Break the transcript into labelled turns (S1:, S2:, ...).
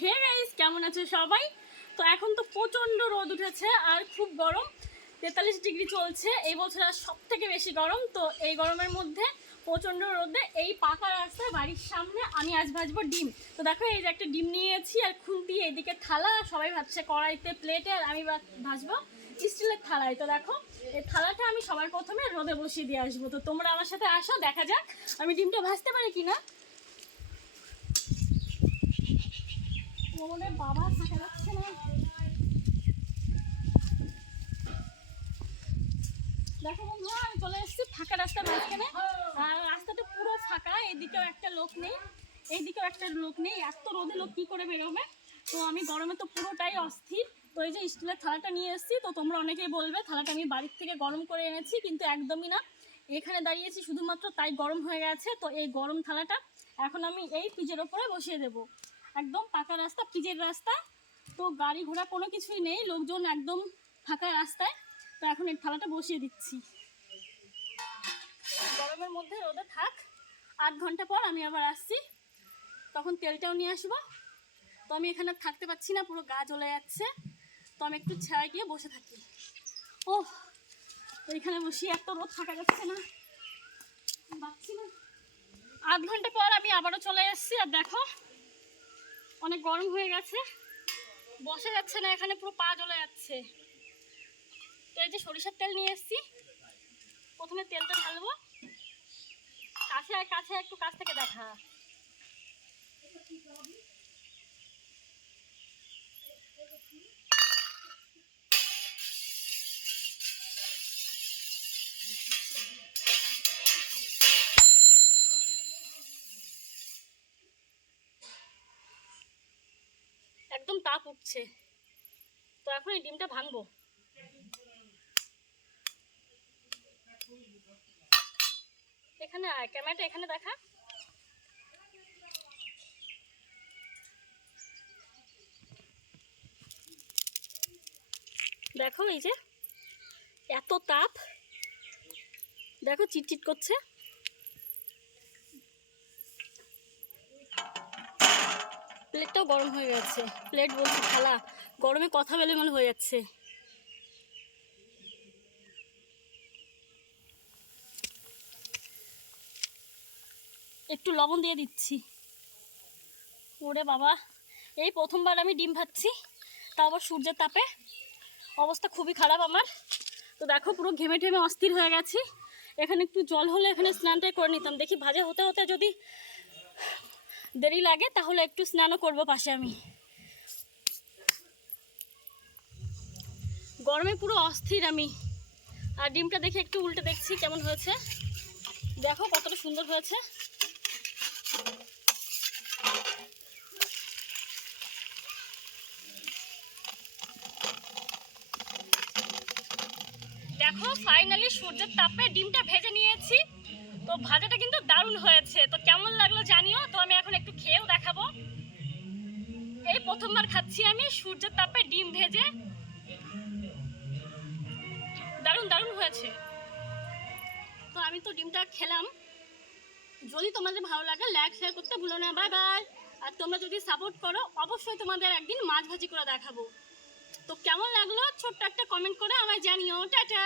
S1: Hey guys, কেমন আছো সবাই? তো এখন তো প্রচণ্ড রোদ উঠেছে আর খুব গরম। তেতাল্লিশ ডিগ্রি চলছে, এই বছর আর সব থেকে বেশি গরম। তো এই গরমের মধ্যে প্রচণ্ড রোদে এই পাকা রাস্তায় বাড়ির সামনে আমি আজ ভাজবো ডিম। তো দেখো, এই যে একটা ডিম নিয়েছি আর খুন্তি, এইদিকে থালা, সবাই ভাবছে কড়াইতে প্লেটে আর আমি ভাজবো স্টিলের থালায়। তো দেখো, এই থালাটা আমি সবার প্রথমে রোদে বসিয়ে দিয়ে আসব। তো তোমরা আমার সাথে আসো, দেখা যাক আমি ডিমটা ভাজতে পারি কিনা। বাবা না। আমি চলে এসেছি আর রাস্তাটা পুরো ফাঁকা, এদিকেও একটা লোক নেই। এইদিকেও একটা লোক নেই রোদে লোক কী করে বেরোবে? তো আমি গরমে তো পুরোটাই অস্থির। তো এই যে স্টিলের থালাটা নিয়ে এসেছি, তো তোমরা অনেকেই বলবে থালাটা আমি বাড়ির থেকে গরম করে এনেছি, কিন্তু একদমই না। এখানে দাঁড়িয়েছি শুধুমাত্র তাই গরম হয়ে গেছে, তো এই গরম থালাটা এখন আমি এই পিজের ওপরে বসিয়ে দেবো। একদম পাকা রাস্তা পিচের রাস্তা। তো গাড়ি ঘোড়া কোনো কিছুই নেই, লোকজন একদম ফাঁকা রাস্তায়। তো এখন এই থালাটা বসিয়ে দিচ্ছি। গরমের মধ্যে রোদে থাক। আধ ঘণ্টা পর আমি আবার আসছি। তখন তেলটাও নিয়ে আসব। তো আমি এখানে থাকতে পারছি না, পুরো গা জ্বলে যাচ্ছে। তো আমি একটু ছায়া গিয়ে বসে থাকি। ও এখানে বসি, এত রোদ থাকা যাচ্ছে না। পাচ্ছি না। আধ ঘণ্টা পর আমি আবারও চলে এসেছি, আর দেখো অনেক গরম হয়ে গেছে। বসে যাচ্ছে না, এখানে পুরো পা জ্বলে যাচ্ছে। তো এই যে সরিষার তেল নিয়ে এসছি। প্রথমে তেলটা ঢালবো। কাছে কাছে একটু কাছ থেকে দেখা। একদম তাপ উঠছে। তো এখন এই ডিমটা ভাঙবো। এখানে ক্যামেরাটা এখানে দেখা। দেখো এই যে, এত তাপ। দেখো, চিটচিট করছে। প্লেটটাও গরম হয়ে গেছে। প্লেট বলছি থালা গরমে কথা বেলে মনে হয়ে যাচ্ছে। একটু লবণ দিয়ে দিচ্ছি। ওরে বাবা, এই প্রথমবার আমি ডিম ভাজছি তাও আবার সূর্যের তাপে। অবস্থা খুবই খারাপ আমার। তো দেখো, পুরো ঘেমে ঠেমে অস্থির হয়ে গেছি। এখানে একটু জল হলে এখানে স্নানটাই করে নিতাম। দেখি ভাজা হতে হতে যদি দেরি লাগে, তাহলে একটু স্নানও করব পাশে আমি। গরমে পুরো অস্থির আমি। আর ডিমটা দেখে একটু উল্টে দেখছি কেমন হয়েছে। দেখো কতটা সুন্দর হয়েছে। দেখো ফাইনালি সূর্যের তাপে ডিমটা ভেজে নিয়েছি। তো ভাজাটা কিন্তু দারুণ হয়েছে। তো কেমন লাগল জানিও তো আমি এখন একটু খেয়েও দেখাবো এই প্রথমবার খাচ্ছি আমি, সূর্যের তাপে ডিম ভেজে। দারুণ দারুণ হয়েছে। তো আমি তো ডিমটা খেলাম। যদি তোমাদের ভালো লাগে লাইক শেয়ার করতে ভুলো না। বাই বাই আর তোমরা যদি সাপোর্ট করো, অবশ্যই তোমাদের একদিন মাছ ভাজি করে দেখাবো। তো কেমন লাগল? ছোট্ট একটা কমেন্ট করে আমায় জানিও। টাটা!